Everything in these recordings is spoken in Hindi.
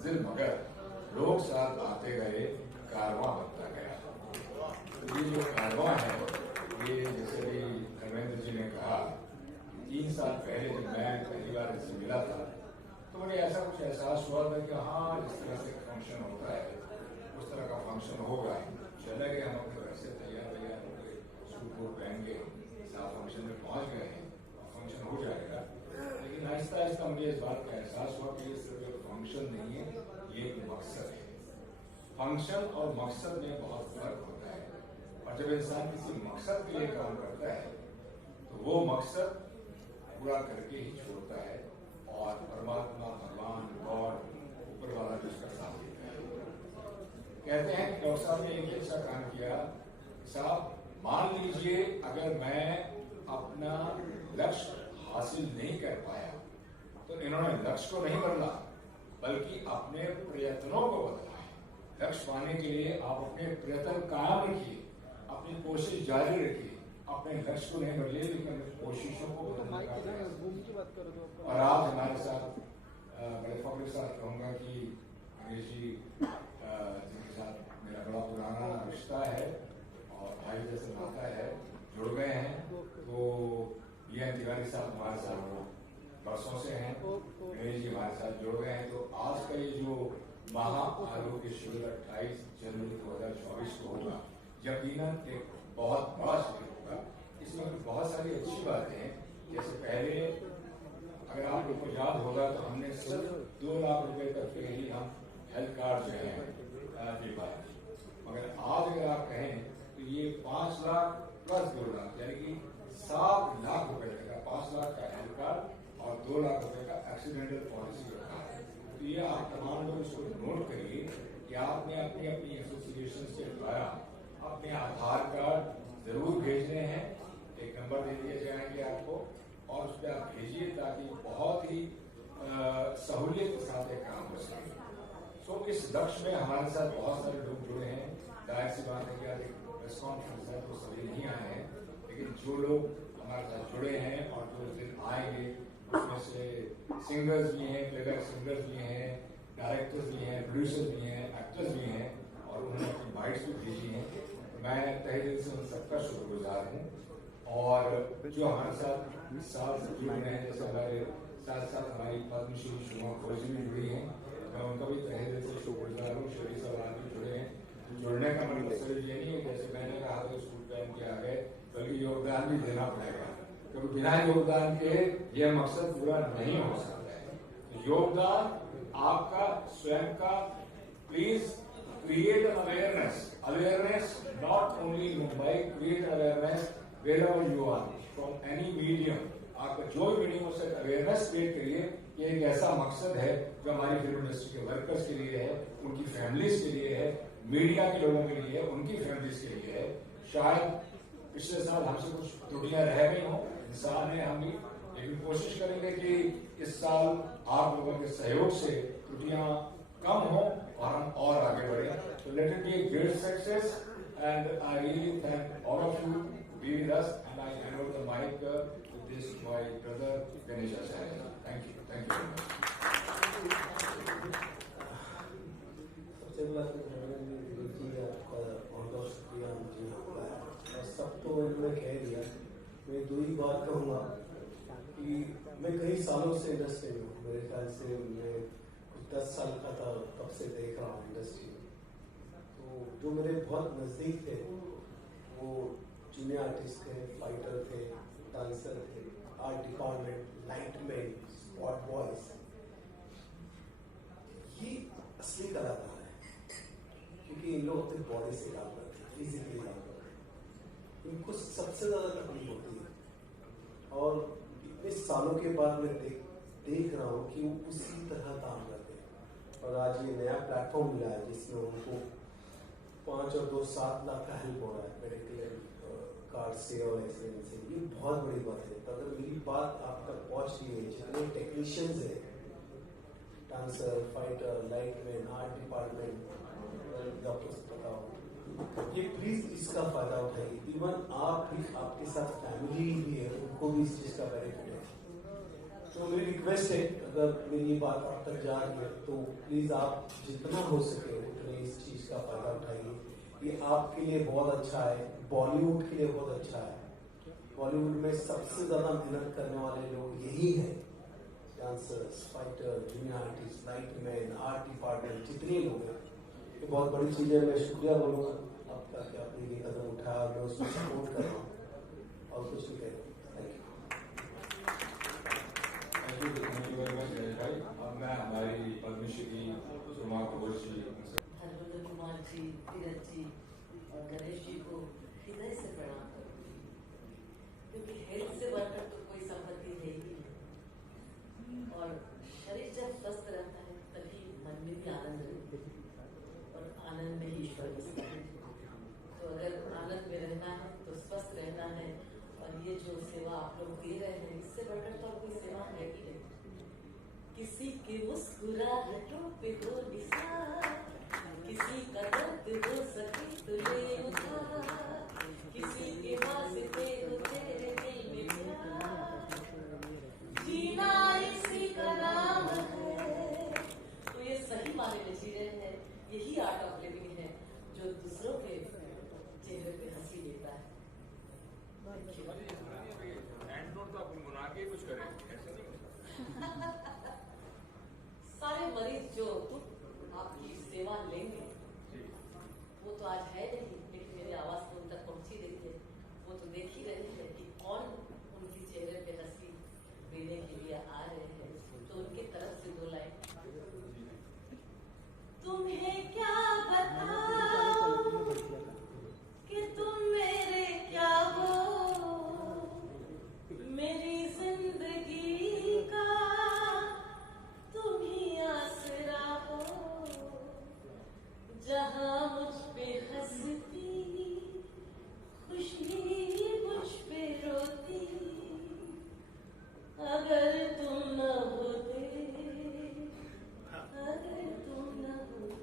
मंजिल मगर लोग साथ आते गए, कारवां बनता गया। तो ये जो कारवां है, ये जैसे भी धर्मेंद्र जी ने कहा, 3 साल पहले जब मैं पहली बार इससे मिला था तो मुझे ऐसा कुछ एहसास हुआ था कि हाँ, जिस तरह से फंक्शन होता है उस तरह का फंक्शन होगा। चले गए हम अपने घर से तैयार हो गए, सूट वूट पहन के साथ फंक्शन में पहुंच गए हैं और फंक्शन हो जाएगा। लेकिन आहिस्ता आहिस्ता मुझे इस बात का एहसास हुआ कि ये सिर्फ एक फंक्शन नहीं है, ये एक मकसद है। फंक्शन और मकसद में बहुत फर्क होता है, और जब इंसान किसी मकसद के लिए काम करता है तो वो मकसद पूरा करके ही छोड़ता है, और परमात्मा, भगवान, गॉड, ऊपर वाला जिसका साथ देता है। कहते हैं कि डॉक्टर साहब ने एक अच्छा काम किया। साहब, मान लीजिए अगर मैं अपना लक्ष्य हासिल नहीं कर पाया तो इन्होंने लक्ष्य को नहीं बदला बल्कि अपने प्रयत्नों को बदला है। लक्ष्य पाने के लिए आप अपने प्रयत्न कायम रखिए, अपनी कोशिश जारी रखिए। अपने लक्ष्य को नहीं बदले लेकिन कोशिशों को बदलने का प्रयास। और आज हमारे साथ बड़े फख्र के साथ कहूंगा कि गणेश जी जिनके साथ मेरा बड़ा पुराना रिश्ता है और भाई जैसे नाता है, जुड़ गए हैं। तो ये तिवारी साहब हमारे साथ बरसों से हैं, गणेश जी हमारे साथ जुड़ गए हैं। तो आज का ये जो महा आरोग्य शिविर 28 जनवरी 2024 को होगा, यकीनन एक बहुत बड़ा शिविर होगा। इसमें बहुत सारी अच्छी बातें हैं। जैसे पहले अगर आप लोग को याद होगा तो हमने सिर्फ 2 लाख रुपए तक के ही हम हेल्थ कार्ड जो है दे पाए, मगर आज अगर आप कहें तो ये 5 लाख प्लस 2 लाख यानी कि 7 लाख रुपए तक का, 5 लाख का हेल्थ कार्ड और 2 लाख रुपए का एक्सीडेंटल पॉलिसी रखा है। तो ये आप तमाम लोग इसको नोट करिए कि आपने अपनी अपनी एसोसिएशन के द्वारा अपने आधार कार्ड जरूर भेजने हैं। एक नंबर दे दिए जाएंगे आपको और उस पर आप भेजिए ताकि बहुत ही सहूलियत के साथ एक काम हो सके। सो इस लक्ष्य में हमारे साथ बहुत सारे लोग जुड़े हैं। जाहिर सी बात है कि आज एक प्रेस कॉन्फ्रेंस है तो सभी नहीं आए हैं, लेकिन जो लोग हमारे साथ जुड़े हैं और जो उस दिन आएंगे उसमें से सिंगर्स भी हैं, प्लेबैक सिंगर्स भी हैं, डायरेक्टर्स भी हैं, प्रोड्यूसर्स भी हैं, एक्टर्स भी हैं, और उन्होंने अपनी बाइट्स भी भेजी हैं। मैं तहे दिल से उन सबका शुक्रगुजार हूँ। और जो हमारे साथ इस साल से जुड़ रहे हैं, जैसे हमारे साथ साथ हमारी पद्मश्री शुमा खोजी भी जुड़ी हैं, मैं उनका भी तहे दिल से शुक्रगुजार हूँ। शरीफ साहब भी जुड़े हैं। जुड़ने का मतलब सिर्फ ये नहीं है जैसे मैंने कहा तो स्कूल पहन के आ गए, बल्कि योगदान भी देना पड़ेगा, क्योंकि बिना योगदान के यह मकसद पूरा नहीं हो सकता है। तो योगदान आपका स्वयं का। Please create an awareness not only in Mumbai, create an awareness wherever you are from any medium। आपका जो भी मीडियम हो सकता है अवेयरनेस क्रिएट करिए कि एक ऐसा मकसद है जो हमारी फिल्म इंडस्ट्री के वर्कर्स के लिए है, उनकी फैमिलीज के लिए है, मीडिया के लोगों के लिए है, उनकी फैमिलीज के लिए है। शायद पिछले साल हमसे कुछ त्रुटियां रह गई हों, इंसान है हम भी, लेकिन कोशिश करेंगे कि इस साल आप लोगों के सहयोग से त्रुटियां कम हो और हम और आगे बढ़े। तो let it be a great success and I really thank all of you be with us and I hand over the mic to this my brother Ganesh Acharya. Thank you very much. सबसे पहले आपका बहुत बहुत शुक्रिया मुझे और सब तो इन्होंने कह दिया। मैं 2 ही बात कहूँगा कि मैं कई सालों से इंडस्ट्री में हूँ। मेरे ख्याल से मैं 10 साल का था तब से देख रहा हूँ इंडस्ट्री में। तो जो मेरे बहुत नज़दीक थे वो जूनियर आर्टिस्ट थे, फाइटर थे, डांसर थे, art department, lightman, spot boys, ये असली कलाकार है क्योंकि इन लोग अपनी बॉडी से काम करते हैं, फिजिकली काम करते हैं। इनको सबसे ज़्यादा तकलीफ होती है और इतने सालों के बाद मैं देख रहा हूँ कि वो उसी तरह काम करते हैं। और आज ये नया प्लेटफॉर्म मिला है जिसमें उनको 5 और 2 7 लाख का हेल्प हो रहा है मेडिकल कार्ड से और एक्सीडेंट से। ये बहुत बड़ी बात है। तो अगर मेरी बात आप तक पहुँच रही है, जितने टेक्नीशियंस हैं, dancer, fighter, lightman, art department, doctors पता हो, ये प्लीज इसका फायदा उठाइए। इवन आप भी, आपके साथ फैमिली भी है, उनको भी इस चीज का बेनिफिट है। तो तो मेरी रिक्वेस्ट है, अगर मेरी बात आप तक जा रही है तो प्लीज आप जितना हो सके उतने इस चीज का फायदा उठाइए। ये आपके लिए बहुत अच्छा है, बॉलीवुड के लिए बहुत अच्छा है। बॉलीवुड में सबसे ज्यादा मेहनत करने वाले लोग यही हैं, dancers, fighter, junior artist, lightman, art department, जितने लोग हैं। ये बहुत बड़ी चीज है। मैं शुक्रिया बोलूँगा आपका कि आपने ये कदम उठाया, मैं उसको सपोर्ट कर रहा हूँ और कुछ नहीं कह रहा। थैंक यू वेरी मच जय भाई। अब मैं हमारी पद्मश्री सुमा कपूर जी, हरविंदर कुमार जी, तीरथ जी और गणेश जी को हृदय से प्रणाम करूंगी, क्योंकि हेल्थ से बढ़कर तो कोई संपत्ति है ही नहीं। और शरीर जब स्वस्थ रहता है तभी मन में भी आनंद रहता है और आनंद में ही ईश्वर बसता है। तो अगर आनंद में रहना है तो स्वस्थ रहना है। और ये जो सेवा आप लोग दे रहे हैं, इससे बढ़कर तो कोई सेवा है ही नहीं। किसी के मुस्कुराहटों पे हो निशान, किसी का दर्द हो सके तो ले उधार, किसी के वास्ते हो तेरे दिल में प्यार, जीना इसी का नाम है। तो ये सही माने में जी रहे हैं, यही आर्ट ऑफ लिविंग है जो दूसरों के चेहरे पे हंसी देता है। एंडोट तो अपन बना के कुछ करेंगे, ऐसा नहीं। सारे मरीज जो आपकी सेवा लेंगे वो तो आज है नहीं, लेकिन मेरी आवाज तो उन तक पहुंची रही है। वो तो देख ही रहे हैं कि कौन उनके चेहरे पे हंसी देने के लिए आ रहे हैं। तो उनकी तरफ से 2 लाइन। तुम्हें क्या बताऊं कि तुम मेरे क्या हो, मेरी जिंदगी का तुम ही आसरा हो, जहां मुझ पे हंसती खुशी मुझ पे रोती, अगर तुम न होते, अगर तुम न होते।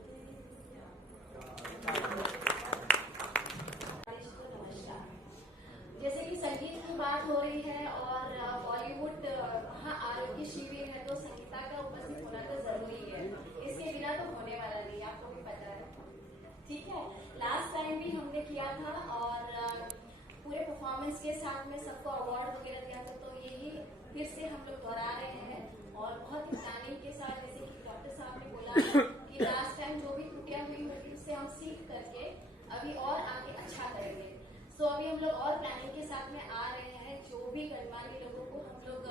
जैसे कि संगीत की बात हो रही है और बॉलीवुड वहाँ आरोग्य शिविर है, तो संगीता का उपस्थित होना तो जरूरी है। इसके बिना तो होने वाला नहीं, आपको भी पता है। ठीक है, लास्ट टाइम भी हमने किया था और पूरे परफॉर्मेंस के साथ में सबको अवार्ड वगैरह दिया था। तो यही फिर से हम लोग दोहरा रहे हैं और बहुत ही प्लानिंग के साथ, जैसे कि डॉक्टर साहब ने बोला कि लास्ट टाइम जो भी त्रुटियां हुई होगी उससे हम सीख करके अभी और आगे अच्छा करेंगे। तो अभी हम लोग और प्लानिंग के साथ में आ रहे हैं। जो भी गणमान्य लोगों को हम लोग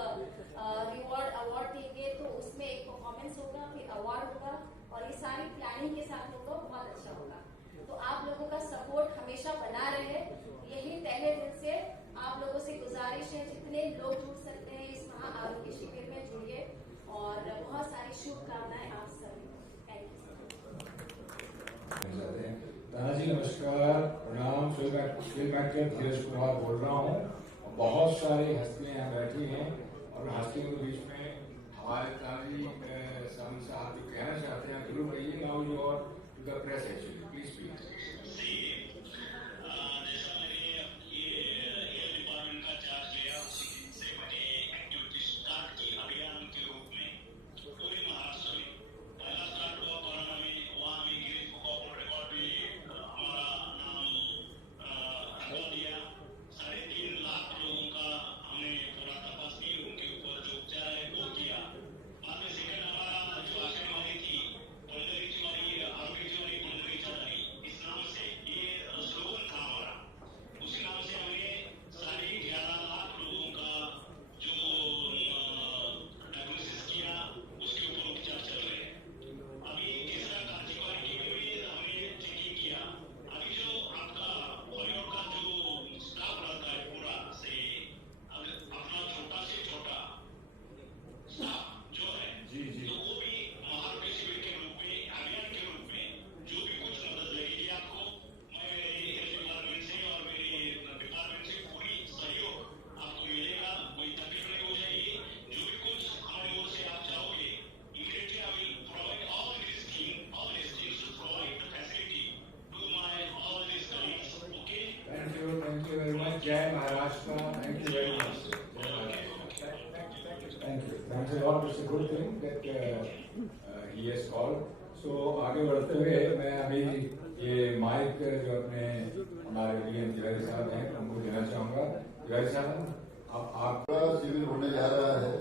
अवार्ड देंगे तो उसमें एक परफॉर्मेंस होगा, फिर अवार्ड होगा और ये सारी प्लानिंग के साथ होगा, बहुत अच्छा होगा। तो आप लोगों का सपोर्ट हमेशा बना रहे, यही पहले दिन से आप लोगों से गुजारिश है। जितने लोग जुड़ सकते हैं इस महा आरोग्य शिविर में जुड़िए और बहुत सारी शुभकामनाएं आप सभी। Thank you. ताना जी नमस्कार, प्रणाम। फिल्म एक्टर धीरज कुमार बोल रहा हूँ। बहुत सारी हस्तियां यहाँ बैठी हैं और हस्तियों के बीच में हमारे ताना जी साहब जो कहना चाहते हैं जरूर कहिए। Now you are to the press actually, please speak. Thank you very much. Jai Maharashtra. Thank you very much. Jai Maharashtra. Thank you. Thanks a lot. It's a good thing that he has called. So आगे बढ़ते हुए मैं अभी ये माइक जो अपने हमारे डीएम तिवारी साहब हैं उनको देना चाहूँगा। तिवारी साहब आप शिविर होने जा रहा है।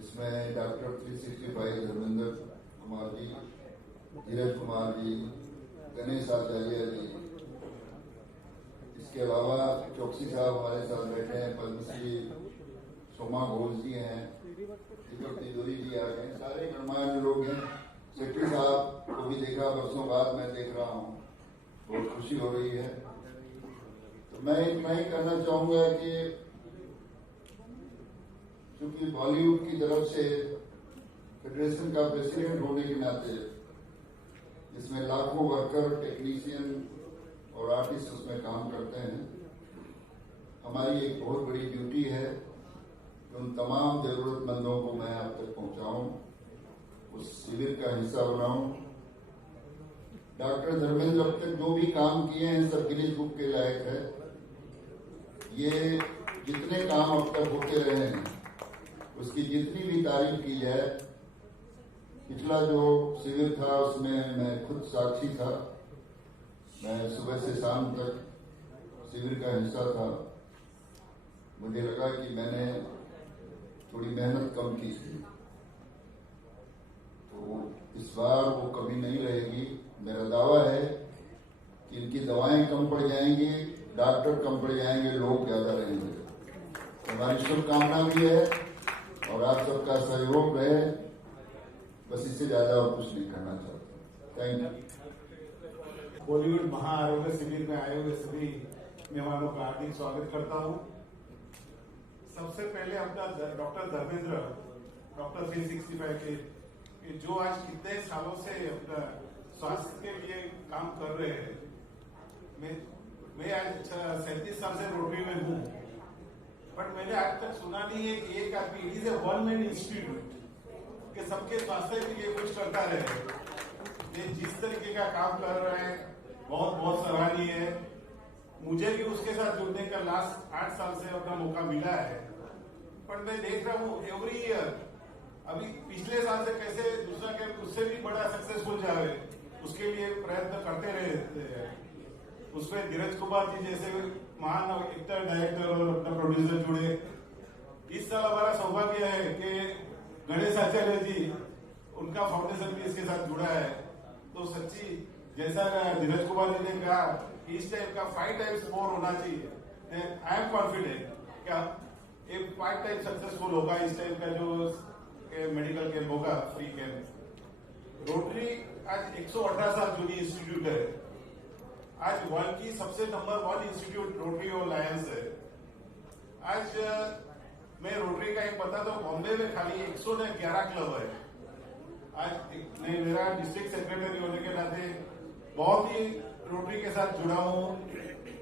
इसमें डॉक्टर 365 धर्मेंद्र कुमार जी, धीरज कुमार जी, गणेश आचार्य जी, इसके अलावा चौकसी साहब हमारे साथ बैठे हैं, पद्मश्री सोमा घोष जी हैं, दीपक तिजोरी जी आ गए, सारे गणमान्य लोग हैं। सेक्रेटरी साहब को भी देखा, वर्षों बाद मैं देख रहा हूँ, बहुत खुशी हो रही है। तो मैं इतना ही कहना चाहूंगा कि चूंकि बॉलीवुड की तरफ से फेडरेशन का प्रेसिडेंट होने के नाते जिसमें लाखों वर्कर, टेक्नीशियन और आर्टिस्ट उसमें काम करते हैं, हमारी एक बहुत बड़ी ड्यूटी है कि उन तमाम जरूरतमंदों को मैं आप तक पहुंचाऊं, उस शिविर का हिस्सा बनाऊं। डॉक्टर धर्मेंद्र अब तक जो भी काम किए हैं सब गिनीज बुक के लायक है। ये जितने काम अब तक होते रहे हैं उसकी जितनी भी तारीफ की जाए, पिछला जो शिविर था उसमें मैं खुद साक्षी था, मैं सुबह से शाम तक शिविर का हिस्सा था। मुझे लगा कि मैंने थोड़ी मेहनत कम की थी, तो इस बार वो कमी नहीं रहेगी। मेरा दावा है कि इनकी दवाएं कम पड़ जाएंगी, डॉक्टर कम पड़ जाएंगे, लोग ज्यादा रहेंगे। हमारी शुभकामना भी है और आप सबका सहयोग रहे, बस इससे ज्यादा और कुछ नहीं करना चाहता। Thank you. बॉलीवुड महाआरोग्य शिविर में आए हुए सभी मेहमानों का हार्दिक स्वागत करता हूं। सबसे पहले अपना डॉक्टर धर्मेंद्र, डॉक्टर 365 के जो आज कितने सालों से अपना स्वास्थ्य के लिए काम कर रहे हैं। मैं आज 37 साल से रोटरी में हूँ, बट मैंने आज तक सुना नहीं है कि एक आदमी, it is a one man institute के सबके स्वास्थ्य के लिए कुछ करता रहे। ये जिस तरीके का काम कर रहे हैं बहुत बहुत सराहनीय है। मुझे भी उसके साथ जुड़ने का लास्ट 8 साल से अपना मौका मिला है, पर मैं देख रहा हूँ एवरी ईयर, अभी पिछले साल से कैसे दूसरा कैंप उससे भी बड़ा सक्सेसफुल जाए उसके लिए प्रयत्न करते रहते हैं। उसमें धीरज कुमार जी जैसे महान एक्टर, डायरेक्टर और अपना प्रोड्यूसर जुड़े। इस साल हमारा सौभाग्य है कि गणेश आचार्य जी, उनका फाउंडेशन भी इसके साथ जुड़ा है। तो सच्ची जैसा धीरज कुमार जी ने कहा, इस टाइप का 5 टाइम्स मोर होना चाहिए। आई एम कॉन्फिडेंट क्या ये 5 टाइम सक्सेसफुल होगा इस टाइप का जो मेडिकल कैंप होगा, फ्री कैंप। रोटरी आज 118 साल जूनी इंस्टीट्यूट है। आज वर्ल्ड की सबसे नंबर 1 इंस्टीट्यूट रोटरी और लायंस है। आज मैं रोटरी का एक बता दूं, बॉम्बे में खाली 111 क्लब है। आज मैं मेरा डिस्ट्रिक्ट सेक्रेटरी होने के नाते बहुत ही रोटरी के साथ जुड़ा हूँ,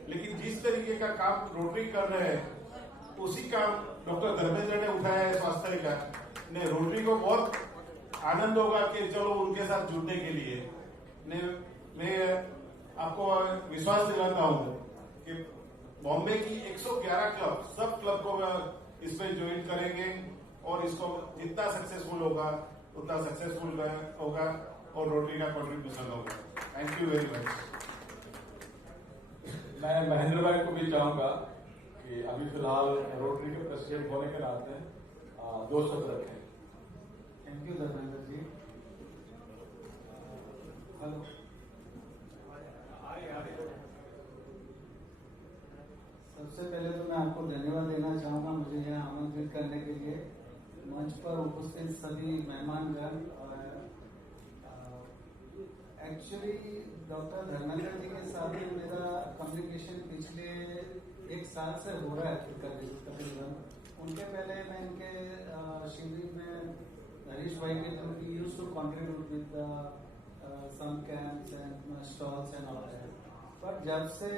लेकिन जिस तरीके का काम रोटरी कर रहे हैं उसी काम डॉक्टर धर्मेंद्र ने उठाया है स्वास्थ्य का। ने रोटरी को बहुत आनंद होगा कि चलो उनके साथ जुड़ने के लिए। मैं आपको विश्वास दिलाता हूँ कि बॉम्बे की 111 क्लब, सब क्लब को इसमें ज्वाइन करेंगे और इसको जितना सक्सेसफुल होगा उतना सक्सेसफुल होगा और रोटरी का कंट्रीब्यूशन होगा। Thank you very much. मैं महेंद्र भाई को भी चाहूंगा कि अभी फिलहाल रोटरी के प्रेसिडेंट होने के नाते 2 शब्द रखें। Thank you Dharmendra ji. Hello, सबसे पहले तो मैं आपको धन्यवाद देना चाहूँगा मुझे यहाँ आमंत्रित करने के लिए। मंच पर उपस्थित सभी मेहमानगण और एक्चुअली डॉक्टर धर्मेंद्र जी के साथ मेरा कम्युनिकेशन पिछले 1 साल से हो रहा है तकरीबन। उनके पहले मैं इनके शिविर में हरीश भाई के थ्रू ही used to contribute with some camps and stalls and all that. पर जब से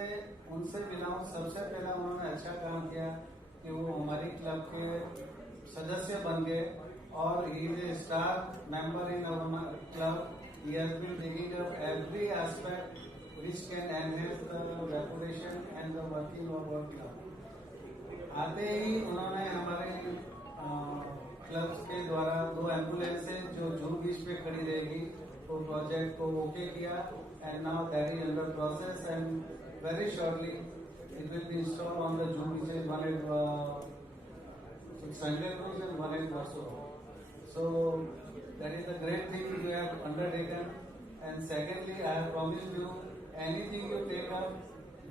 उनसे मिला हूँ, सबसे पहला उन्होंने अच्छा काम किया कि वो हमारी क्लब के सदस्य बन गए और he is a star member in our club. He has been taking care of every aspect which can enhance the reputation and the working of our club. आते ही उन्होंने हमारे क्लब्स के द्वारा 2 एम्बुलेंसें जो जूहू बीच पे खड़ी रहेगी वो प्रोजेक्ट को ओके किया and now that is under process and very shortly it will be installed on the Juhu beach one at Sunday cruise and one at Versova. So that is a great thing you have undertaken. And secondly, I have promised you anything you take up,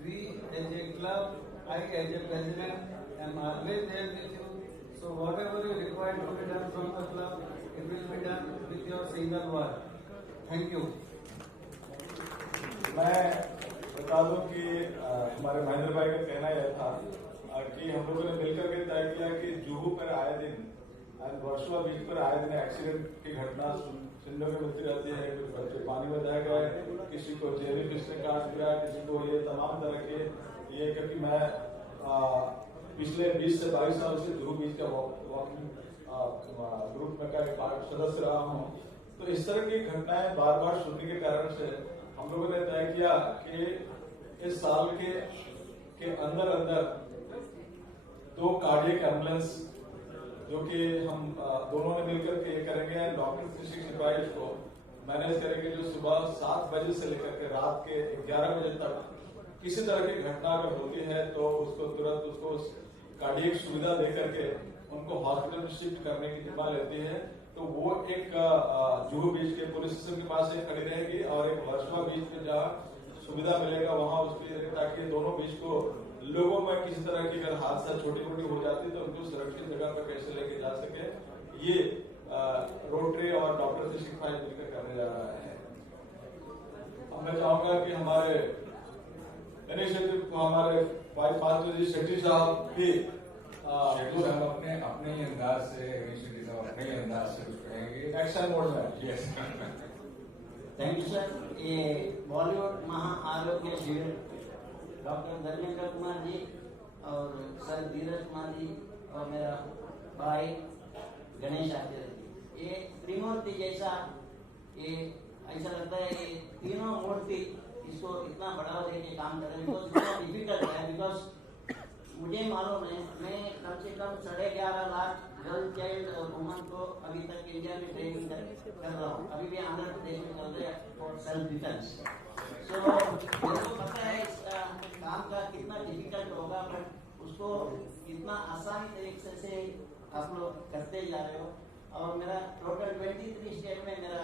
we as a club, I as a president am always there with you. So whatever you require to be done from the club, it will be done with your single word. Thank you. मैं बता दूं कि हमारे महेंद्र भाई का कहना यह था कि हम लोगों ने मिलकर के तय किया कि जुहू पर आए दिन वर्सोवा बीच पर आए दिन एक्सीडेंट की घटना सुनने में मिलती रहती है. कुछ बच्चे पानी में बह गए, किसी को जेली फिश ने काट दिया, किसी को ये तमाम तरह के ये. क्योंकि मैं पिछले 20 से 22 साल से जुहू बीच का वॉकिंग ग्रुप में का सदस्य रहा हूँ. तो इस तरह की घटनाएं बार बार सुनने के कारण से हम लोगों ने तय किया कि इस साल के अंदर 2 कार्डियक एम्बुलेंस जो कि हम दोनों ने मिलकर के करेंगे. डॉक्टर 365 को मैनेज करेंगे जो सुबह 7 बजे से लेकर के रात के 11 बजे तक किसी तरह की घटना अगर होती है तो उसको तुरंत उसको कार्डियक सुविधा दे करके उनको हॉस्पिटल में शिफ्ट करने की जिम्मा लेती है. तो वो एक जुहू बीच के पुलिस स्टेशन के पास एक खड़ी रहेगी और एक वर्सोवा बीच में जहाँ सुविधा मिलेगा वहां उसकी, ताकि दोनों बीच को लोगों में किसी तरह की अगर हादसा छोटी मोटी हो जाती तो उनको सुरक्षित जगह पर कैसे लेके जा सके, ये रोटरी और डॉक्टर 365 मिलकर करने जा रहा है. अब मैं चाहूंगा कि हमारे इनिशिएटिव को हमारे भाई पार्थ शेट्टी साहब भी अपने ही अंदाज से अपने ही अंदाज से कुछ कहेंगे एक्शन मोड में. यस. Thank you sir. ये बॉलीवुड महाआरोग्य शिविर डॉक्टर धर्मेंद्र कुमार जी और सर धीरज कुमार जी और मेरा भाई गणेश आचार्य जी, ये त्रिमूर्ति जैसा, ये ऐसा लगता है ये तीनों मूर्ति इसको इतना बढ़ावा देके काम कर रहे हैं. बिकॉज इतना डिफिकल्ट है. बिकॉज मुझे मालूम है मैं कम से कम 11.5 लाख गर्ल चाइल्ड और वुमन को अभी तक इंडिया में ट्रेनिंग कर रहा हूँ. अभी भी आंध्र प्रदेश में चल रहे हैं फॉर सेल्फ डिफेंस. सो मेरे को पता है इसका काम का कितना डिफिकल्ट होगा, बट उसको कितना आसान तरीके से आप लोग करते जा रहे हो. और मेरा टोटल 23 स्टेट में मेरा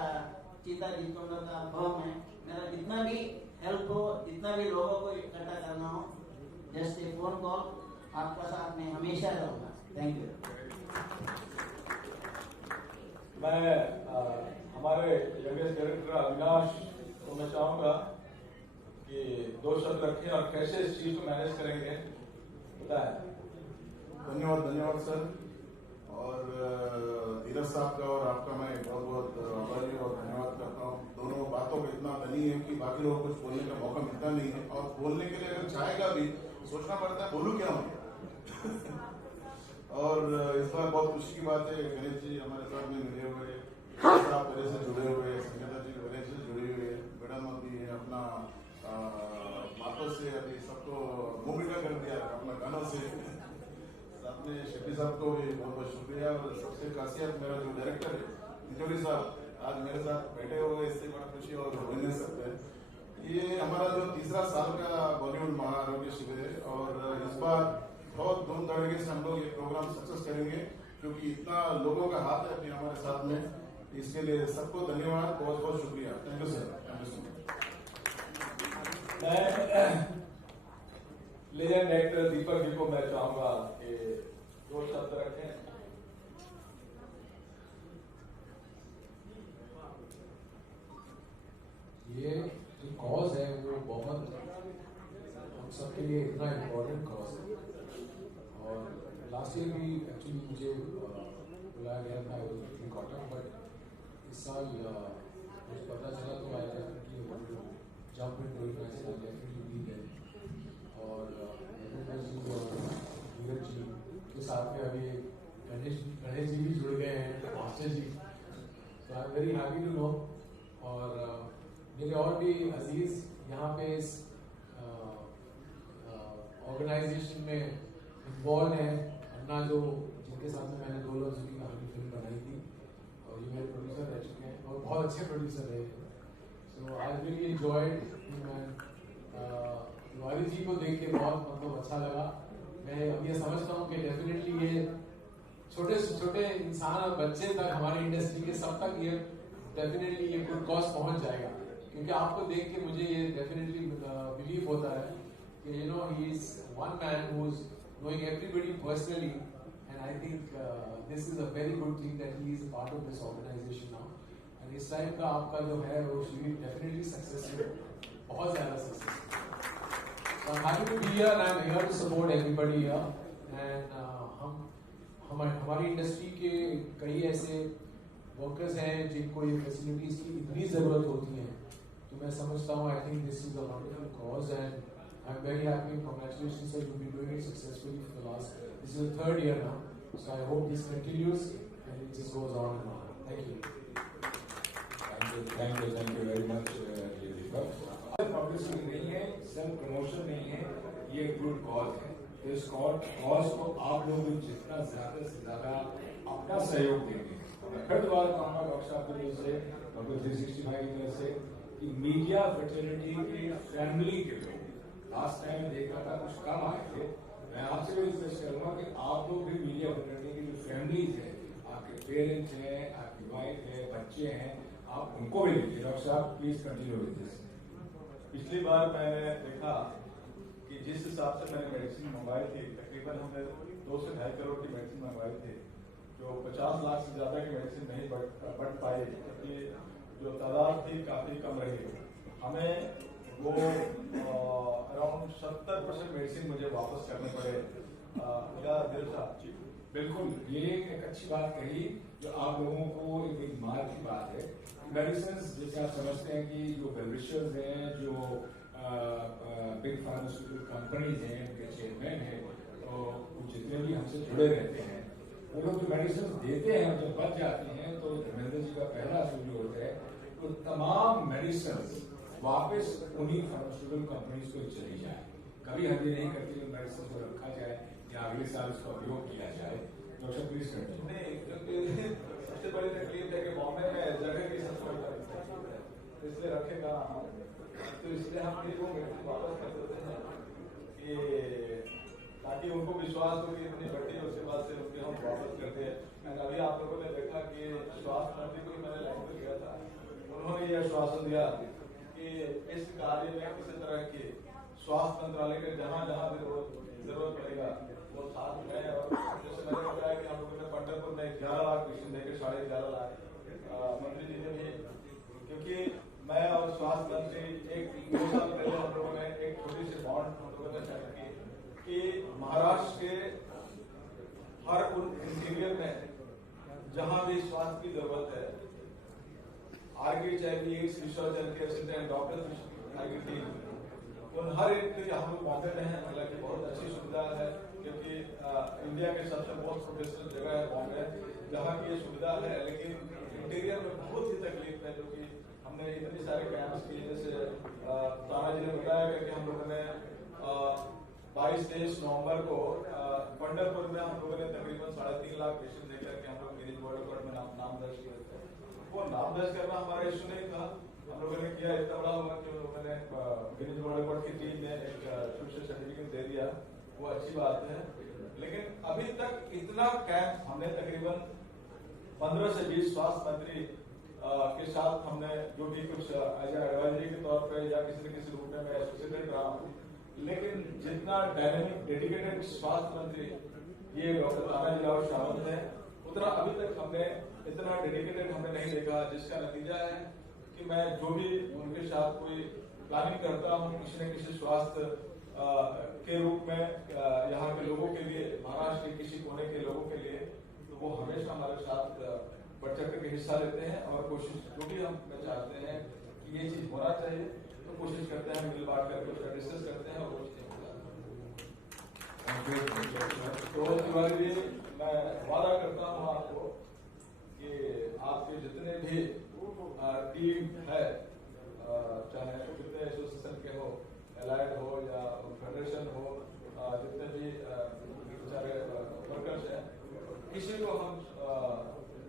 चीता जितों का फॉर्म है. मेरा जितना भी हेल्प हो, जितना भी लोगों को इकट्ठा करना हो, जस्ट ए फोन कॉल, आपका साथ में हमेशा रहूंगा. Thank you. मैं हमारे यंगेस्ट डायरेक्टर अविनाश को मैं चाहूंगा कि 2 शब्द रखें और कैसे इस चीज को मैनेज करेंगे बताएं. धन्यवाद सर. और धीरज साहब का और आपका मैं बहुत बहुत आभारी और धन्यवाद करता हूँ. दोनों बातों का इतना धनी है कि बाकी लोगों को कुछ बोलने का मौका मिलता नहीं है, और बोलने के लिए अगर चाहेगा भी सोचना पड़ता है बोलूं क्या हूँ. और इस बार बहुत खुशी की बात है, गणेश जी हमारे साथ में मिले हुए, आप पहले से जुड़े हुए, संगीता जी पहले से जुड़े हुए, मैडम अभी अपना बातों से अभी सबको मुंह मीठा कर दिया अपना गानों से. साथ में शेट्टी साहब को भी बहुत बहुत शुक्रिया. और सबसे खासियत मेरा जो डायरेक्टर है तिजोरी साहब आज मेरे साथ बैठे हुए, इससे बड़ा खुशी और हो नहीं सकते. ये हमारा जो 3रा साल का बॉलीवुड महाआरोग्य शिविर है और इस बार बहुत धूम धड़के से हम लोग ये प्रोग्राम सक्सेस करेंगे क्योंकि इतना लोगों का हाथ है अभी हमारे साथ में. इसके लिए सबको धन्यवाद, बहुत बहुत शुक्रिया. Thank you sir. Thank you so much. Legend director Deepak ji को मैं चाहूंगा कि 2 शब्द रखें. ये जो कॉज है वो बहुत हम सबके लिए इतना इम्पोर्टेंट कॉज है. और लास्ट ईयर भी एक्चुअली मुझे बुलाया गया था कॉटन, बट इस साल मुझे पता चला तो I definitely jump into it. I definitely be there. और धीरज जी के साथ में अभी गणेश जी भी जुड़ गए हैं, मास्टर जी. तो I am very happy to know. और मेरे और भी अजीज यहाँ पे इस ऑर्गेनाइजेशन में इन्वॉल्व हैं। अन्ना जो जिनके साथ में मैंने 2 लफ्ज़ की कहानी फिल्म बनाई थी, और ये मेरे प्रोड्यूसर रह चुके हैं और बहुत अच्छे प्रोड्यूसर रहे हैं। सो I really enjoyed. Tiwari ji को देख के बहुत मतलब अच्छा लगा। मैं अब ये समझता हूँ कि डेफिनेटली ये छोटे से छोटे इंसान और बच्चे तक, हमारी इंडस्ट्री के सब तक ये डेफिनेटली ये गुड कॉज पहुंच जाएगा, क्योंकि आपको देख के मुझे ये डेफिनेटली बिलीव होता है कि you know he is one man who is knowing everybody personally, and I think this is a very good thing that he is part of this organisation now. And इस टाइप का आपका जो है वो शिविर डेफिनेटली सक्सेसफुल, बहुत ज्यादा successful. So I'm happy to be here and I'm here to support everybody here. And हमारी इंडस्ट्री के कई ऐसे वर्कर्स हैं जिनको ये फैसिलिटीज की इतनी ज़रूरत होती है, तो मैं समझता हूँ I think this is a wonderful cause and I am very happy. Congratulations sir, you been doing it successfully for the last, this is the 3rd year now, so I hope this continues and it just goes on and on. Thank you. Thank you very much, Deepak. Publicity नहीं है, सेल्फ प्रमोशन नहीं है, ये गुड कॉज है। इस कॉज को आप लोग जितना ज्यादा से ज्यादा अपना सहयोग देंगे, मैं फिर दोबारा कहूँगा डॉक्टर साहब की तरफ से, डॉक्टर 365 की तरफ से, कि मीडिया फैटर्निटी की फैमिली के लोग लास्ट टाइम देखा था कुछ कम आए थे। मैं आपसे भी रिक्वेस्ट करूंगा कि आप लोग भी मीडिया फैटर्निटी की जो फैमिलीज है, आपके पेरेंट्स हैं, आपकी वाइफ है, बच्चे हैं, आप उनको भी लीजिए। डॉक्टर साहब प्लीज कंटिन्यू विद दिस। पिछली बार मैंने देखा कि जिस हिसाब से मैंने मेडिसिन मंगवाई थी, तकरीबन हमने 2 से 2.5 करोड़ की मेडिसिन मंगवाई थी, जो 50 लाख से ज्यादा की मेडिसिन नहीं बढ़ पाई, क्योंकि जो तादाद थी काफी कम रही। हमें वो अराउंड 70% मेडिसिन मुझे वापस करने पड़े। क्या दिल साहब? बिल्कुल, ये एक अच्छी बात कही जो आप लोगों को एक मार की बात है। मेडिसिन जैसे आप समझते हैं कि जो बेवरेजर्स हैं, जो बिग फार्मास्यूटिकल कंपनीज हैं, उनके चेयरमैन हैं, तो जितने भी हमसे जुड़े रहते हैं, वो लोग जो मेडिसिन देते हैं जब बच जाती हैं, तो धर्मेंद्र जी का पहला असूल जो होता है, तो तमाम मेडिसिन वापस उन्हीं फार्मास्यूटिकल कंपनीज को चली जाए। कभी हम ये नहीं करते कि मेडिसिन को रखा जाए या अगले साल उसका उपयोग किया जाए। Doctor please continue. नहीं, क्योंकि सबसे बड़ी तकलीफ है कि बॉम्बे में जगह की सबसे इसलिए रखेगा, तो इसलिए हम ये वापस कर देते हैं कि ताकि उनको विश्वास हो कि इतनी बड़ी है, उसके बाद से उनके हम वापस करते हैं। अभी आप लोगों ने देखा कि स्वास्थ्य मंत्री को मैंने लाइन पर किया था, उन्होंने ये आश्वासन दिया कि इस कार्य में किसी तरह की स्वास्थ्य मंत्रालय के जहाँ जहाँ भी जरूरत पड़ेगा वो साथ में है। और जैसे मैंने बताया कि हम लोगों ने पंढरपुर में 11 लाख पेशेंट देखे, 11.5 लाख मंत्री जी ने भी, क्योंकि मैं और स्वास्थ्य मंत्री 2 साल पहले हम लोगों ने एक छोटी सी बॉन्ड हम लोगों ने तय की कि महाराष्ट्र के हर उन इंटीरियर में जहां भी स्वास्थ्य की जरूरत है, RKHIV research and care centre, doctor की टीम, उन हर एक के लिए हम लोग बॉम्बे में हैं। हालांकि बहुत अच्छी सुविधा है, क्योंकि इंडिया के सबसे मोस्ट प्रोफेशनल जगह है बॉम्बे, जहाँ की ये सुविधा है। लेकिन इंटीरियर में बहुत ही तकलीफ है, जो कि हमने इतने सारे कैंप्स किए, जैसे ताना जी ने बताया कि हम लोगों ने 22-23 नवंबर को पंढरपुर में हम लोगों ने तकरीबन 3.5 लाख पेशेंट लेकर के हम लोग गिनीज वर्ल्ड रिकॉर्ड में नाम दर्ज किए थे। वो नाम दर्ज करना हमारा इशू नहीं था, हम लोगों ने किया इतना बड़ा हुआ कि लोगों ने गिनीज वर्ल्ड रिकॉर्ड की टीम ने एक सर्टिफिकेट दे दिया, वो अच्छी बात है। लेकिन अभी तक इतना कैंप हमने तकरीबन 15 से 20 स्वास्थ्य मंत्री के साथ हमने जो भी कुछ एज एडवाइजरी के तौर पर या किसी न किसी रूप में मैं एसोसिएटेड रहा हूँ, लेकिन जितना डायनेमिक डेडिकेटेड स्वास्थ्य मंत्री ये डॉक्टर तानाजी राव सावंत है, उतना अभी तक हमने इतना डेडिकेटेड हमने नहीं देखा। जिसका नतीजा है कि मैं जो भी उनके साथ कोई प्लानिंग करता हूँ किसी न किसी स्वास्थ्य के रूप में यहाँ के लोगों के लिए, महाराष्ट्र के किसी कोने के लोगों के लिए, तो वो हमेशा हमारे साथ बढ़ चढ़ के हिस्सा लेते हैं और कोशिश जो भी हम चाहते हैं कि ये चीज होना चाहिए, तो कोशिश करते हैं, मिल बांट करके उसका डिस्कस करते हैं और वो चीजें हो जाती हैं। तो तिवारी जी, मैं वादा करता हूँ आपको कि आपके जितने भी टीम है, चाहे कितने एसोसिएशन के हो, एलाइड हो या फेडरेशन हो, जितने भी किसी को हम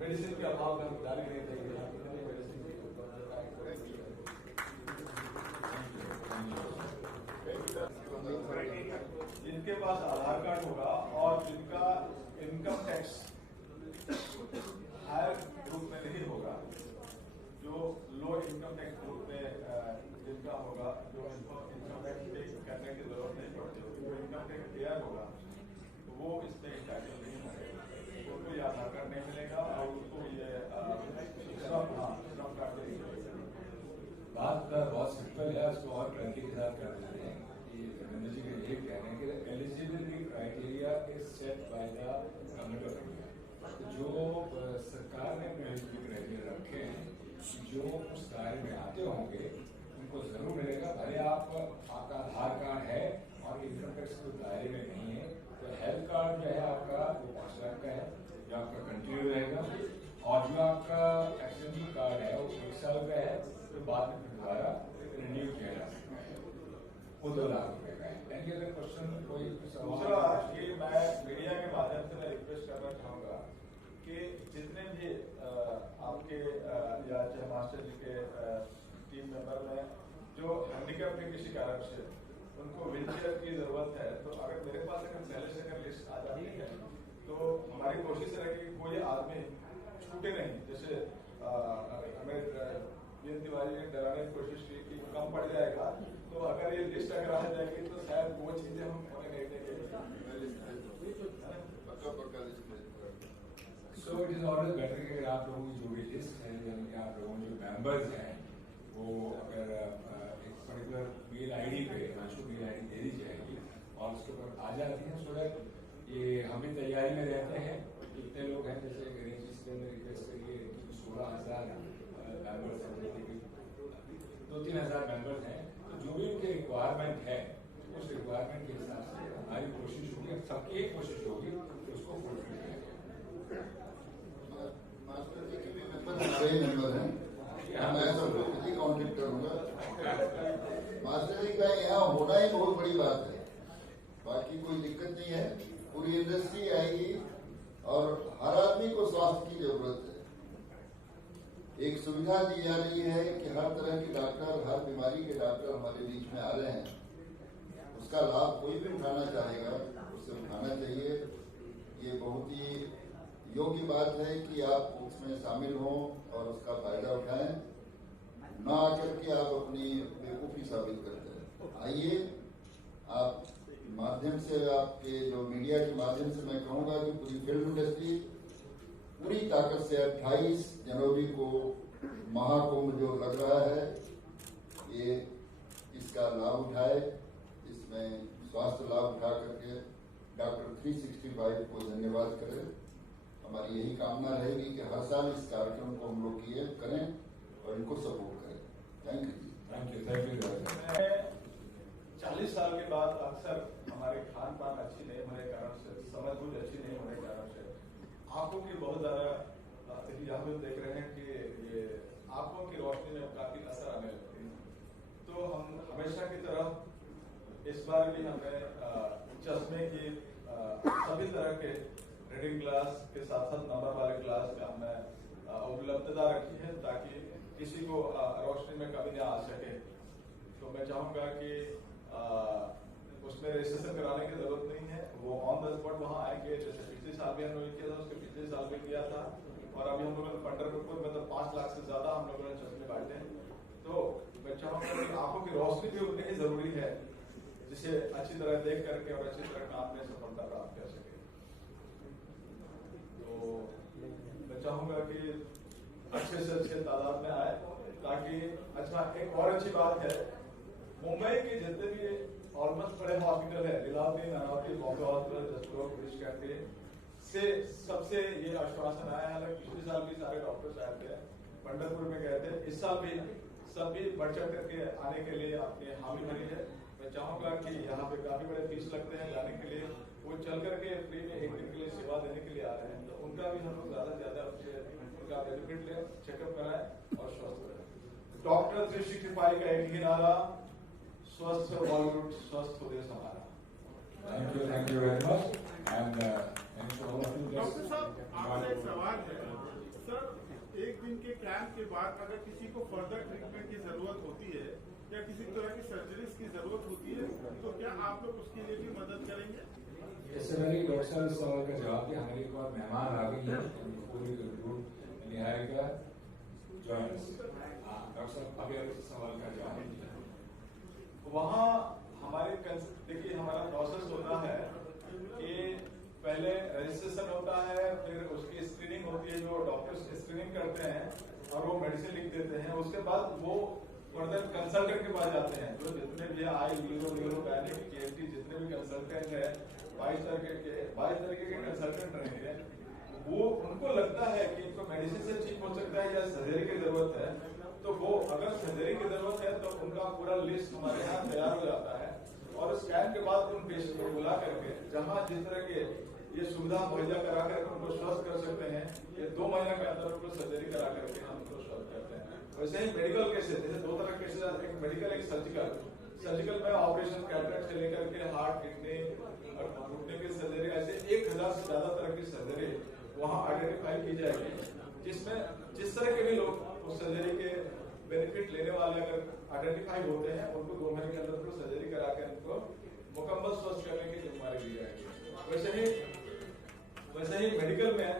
मेडिसिन के अभाव में हम जारी नहीं देंगे। जिनके पास आधार कार्ड होगा और जिनका इनकम टैक्स हायर ग्रुप में नहीं होगा, जो लो इनकम टैक्स ग्रुप में जिनका होगा, जो इनकम टैक्स पे करने की जरूरत नहीं पड़ती होगी, जो इनकम टैक्स पेयर होगा वो इसमें इंटाइटल नहीं होगा, उनको ये आधार कार्ड नहीं मिलेगा और उसको ये श्रम कार्ड नहीं मिलेगा। बात बहुत सिंपल है, उसको और क्रांति के साथ कर देते हैं कि रविंद्र जी के ये कह रहे हैं कि eligibility criteria is set by the government of India. जो सरकार ने अपने एलिजिबिलिटी क्राइटेरिया रखे हैं, जो उस दायरे में आते होंगे उनको जरूर मिलेगा। भले आपका आधार कार्ड है और इनकम टैक्स के दायरे में नहीं है, तो हेल्थ कार्ड जो है आपका वो 5 लाख का है, जो आपका कंटिन्यू रहेगा, और जो आपका एक्सटेंशन कार्ड है वो 1 साल का है, तो बाद में दोबारा रिन्यू किया जा सकता है, वो 2 लाख रुपए का है। अगर क्वेश्चन कोई दूसरा कि मैं मीडिया के माध्यम से मैं रिक्वेस्ट करना चाहूंगा कि जितने भी आपके या चाहे मास्टर जी के टीम मेंबर में जो हैंडीकैप के किसी कारण से उनको व्हीलचेयर की जरूरत है, तो अगर मेरे पास पहले से अगर लिस्ट आ जाती है तो हमारी कोशिश रहेगी कि कोई आदमी छूटे नहीं। जैसे हमें तिवारी ने डराने की कोशिश की कि कम पड़ जाएगा, तो अगर ये लिस्ट अगर आ जाएगी तो शायद वो चीजें हम होने नहीं देंगे। So it is always better कि अगर आप लोगों की जो भी लिस्ट है, यानी कि आप लोगों के जो मेंबर्स हैं, वो अगर एक पर्टिकुलर मेल आईडी पे राशु मेल आईडी दे दी जाएगी और उसके ऊपर आ जाती है, सो दैट ये हम भी तैयारी में रहते हैं। कितने लोग हैं, जैसे गणेश जी से रिक्वेस्ट करिए कि 16,000 मेंबर्स हैं, 2-3 हज़ार मेंबर्स हैं, तो जो भी उनकी रिक्वायरमेंट है उस रिक्वायरमेंट के हिसाब से हमारी कोशिश होगी, सबकी एक कोशिश होगी उसको फुलफिल करें। मास्टर जी के भी मेंबर हैं, मैं सबको खुद ही कांटेक्ट करूंगा। मास्टर जी का यहाँ होना ही बहुत बड़ी बात है, बाकी कोई दिक्कत नहीं है। पूरी इंडस्ट्री आएगी और हर आदमी को स्वास्थ्य की जरूरत है। एक सुविधा दी जा रही है कि हर तरह के डॉक्टर, हर बीमारी के डॉक्टर हमारे बीच में आ रहे हैं, उसका लाभ कोई भी उठाना चाहेगा उससे उठाना चाहिए। ये बहुत ही योग्य बात है कि आप उसमें शामिल हों और उसका फायदा उठाएं, न आकर के आप अपनी बेवकूफ़ी साबित करते हैं। आइए, आप माध्यम से, आपके जो मीडिया के माध्यम से मैं कहूँगा कि पूरी फिल्म इंडस्ट्री पूरी ताकत से 28 जनवरी को महाकुंभ जो लग रहा है, ये इसका लाभ उठाए, इसमें स्वास्थ्य लाभ उठा करके डॉक्टर 365 को धन्यवाद करें। हमारी यही कामना रहेगी कि हर साल इस कार्यक्रम को हम लोग किए करें और इनको सपोर्ट करें। Thank you. 40 साल के बाद अक्सर हमारे खान पान अच्छी नहीं होने के कारण से, समझ बूझ अच्छी नहीं होने के कारण से आंखों की बहुत ज्यादा यहाँ पे देख रहे हैं कि ये आंखों की रोशनी में काफी असर आने लगती है। तो हम हमेशा की तरह इस बार भी हमें चश्मे की सभी तरह के रीडिंग क्लास के साथ साथ नंबर वाले क्लास का हमने उपलब्धता रखी है, ताकि किसी को रोशनी में कभी ना आ सके। तो मैं चाहूंगा कि उसमें रजिस्ट्रेशन कराने की जरूरत नहीं है, वो ऑन द स्पॉट वहाँ आएंगे। जैसे पिछले साल भी हम लोग किया था, उसके पिछले साल भी किया था, और अभी हम लोगों ने पंडरपुर में मतलब 5 लाख से ज्यादा हम लोगों ने चश्मे बांटे हैं। तो मैं चाहूंगा कि आंखों की रोशनी भी उतनी ही जरूरी है, जिसे अच्छी तरह देख करके और अच्छी तरह काम में सफलता प्राप्त कर सके। तो मैं चाहूंगा कि अच्छे से अच्छे तादाद में आए, ताकि अच्छा एक और अच्छी बात है, मुंबई के जितने भी ऑलमोस्ट बड़े हॉस्पिटल है, लीलावती, नानावती, बॉम्बे हॉस्पिटल, जसपुर, ब्रिज कैंटी से सबसे ये आश्वासन आया है। पिछले साल भी सारे डॉक्टर्स आए थे, पंडरपुर में गए थे, इस साल भी सब भी बढ़ चढ़ करके आने के लिए अपनी हामी भरी है। मैं चाहूंगा कि यहाँ पे काफी बड़े फीस लगते हैं जाने के लिए, वो चल करके फ्री में 1 दिन के लिए सेवा देने के लिए आ रहे हैं, तो उनका भी हम लोग ज्यादा से ज्यादा उनका बेनिफिट लें, चेकअप कराएं और स्वस्थ रहें। डॉक्टर 365 का एक ही नारा, स्वस्थ बॉलीवुड, स्वस्थ हो देश हमारा। Thank you very much, and thanks to all of you. ये कैंप के बाद अगर किसी को फर्दर ट्रीटमेंट की जरूरत होती है या किसी तरह की सर्जरीज की जरूरत होती है तो क्या आप लोग उसके लिए भी मदद करेंगे? इससे पहले डॉक्टर साहब इस सवाल का जवाब दिया। हमारे एक और मेहमान आ गई है पूरी ग्रुप निहारिका जॉइंस। डॉक्टर साहब अभी इस सवाल का जवाब दिया। वहाँ हमारे देखिए हमारा प्रोसेस होता है कि पहले रजिस्ट्रेशन होता है, फिर उसकी स्क्रीनिंग होती है, जो डॉक्टर्स स्क्रीनिंग करते हैं और वो मेडिसिन लिख देते हैं। उसके बाद वो फर्दर कंसल्टेंट के पास जाते हैं, जो जितने भी आई न्यूरो गायनिक केएमटी जितने भी कंसल्टेंट है 22 तरीके के कंसल्टेंट रहेंगे। वो उनको लगता है कि इनको मेडिसिन से ठीक हो सकता है या सर्जरी की जरूरत है, तो वो अगर सर्जरी की जरूरत है तो उनका पूरा लिस्ट हमारे यहाँ तैयार हो जाता है और स्कैन के बाद उन पेशेंट को बुला करके जहाँ जिस तरह के ये सुविधा मुहैया करा कर उनको स्वस्थ कर सकते हैं, ये 2 महीने के अंदर उनको सर्जरी करा करके हम उनको स्वस्थ करते हैं। वैसे ही मेडिकल केसेस, जैसे 2 तरह के केसेस, एक मेडिकल एक सर्जिकल में ऑपरेशन कैटरेक्ट से लेकर के हार्ट, किडनी और घुटने की सर्जरी, ऐसे 1000 से ज्यादा तरह की सर्जरी वहाँ आइडेंटिफाई की जाएगी, जिसमें जिस तरह के भी लोग उस सर्जरी के बेनिफिट लेने वाले अगर आइडेंटिफाई होते हैं उनको 2 महीने के अंदर उनको सर्जरी करा कर उनको मुकम्मल स्वस्थ करने की जिम्मेदारी दी जाएगी। वैसे ही मेडिकल में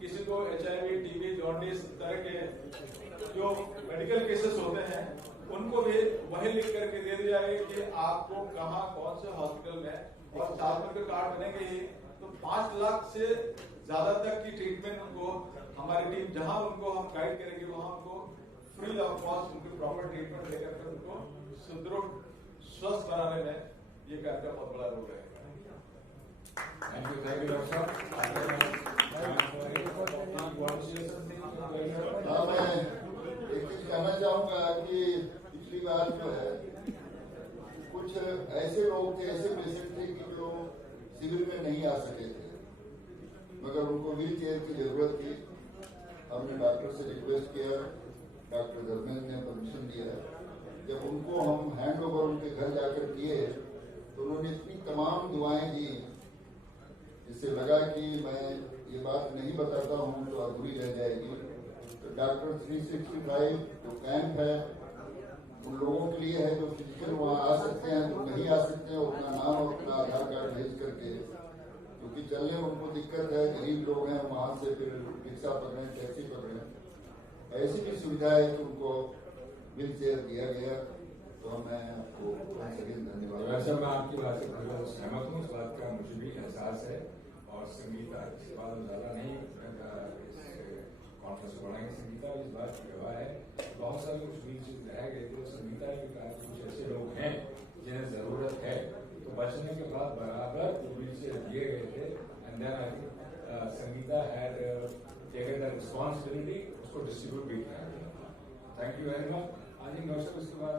किसी को HIV, TB, जॉन्डिस तरह के जो मेडिकल केसेस होते हैं उनको भी वही लिख करके दे दिया है कि आपको कहाँ कौन से हॉस्पिटल में, और 4 के कार्ड बनेंगे ही तो 5 लाख से ज्यादा तक की ट्रीटमेंट उनको हमारी टीम जहां उनको हम गाइड करेंगे वहां उनको फ्री ऑफ कॉस्ट उनको प्रॉपर ट्रीटमेंट देकर उनको सुदृढ़ स्वस्थ बनाने में ये कार्य का बहुत बड़ा रोल रहेगा। थैंक यू डॉक्टर साहब। हाँ, मैं एक चीज कहना चाहूंगा कि पिछली बार जो है कुछ ऐसे लोग थे, ऐसे पेशेंट थे कि जो शिविर में नहीं आ सके थे, मगर उनको व्हील चेयर की जरूरत थी। हमने डॉक्टर से रिक्वेस्ट किया, डॉक्टर धर्मेंद्र ने परमिशन दिया। जब उनको हम हैंड ओवर उनके घर जाकर किए तो उन्होंने इतनी तमाम दुआएं दी, जिससे लगा कि मैं ये बात नहीं बताता हूँ तो अधूरी रह जाएगी। तो डॉक्टर 365 जो कैंप है उन लोगों के लिए है जो फिजिकल वहाँ आ सकते हैं, जो नहीं आ सकते हैं अपना नाम और अपना आधार कार्ड भेज करके, क्योंकि चलने में उनको दिक्कत है, गरीब लोग हैं, वहाँ से फिर रिक्शा पकड़े, टैक्सी पकड़े। ऐसी भी सुविधा है कि उनको व्हील चेयर दिया गया। तो मैं आपको धन्यवाद। वैसे मैं आपकी बात से बिल्कुल सहमत हूँ, इस बात का मुझे भी एहसास है। और संगीता इस बात में ज्यादा नहीं कॉन्फ्रेंस को बढ़ाएंगे, संगीता इस बात की गवाह है। बहुत सारे कुछ बीच रह गए थे, संगीता ने भी कहा कि कुछ ऐसे लोग हैं जिन्हें जरूरत है, तो बचने के बाद बराबर बीच से दिए गए थे। And then I think Sangeeta had taken the responsibility, उसको डिस्ट्रीब्यूट भी किया। Thank you very much. I think doctor उसके बाद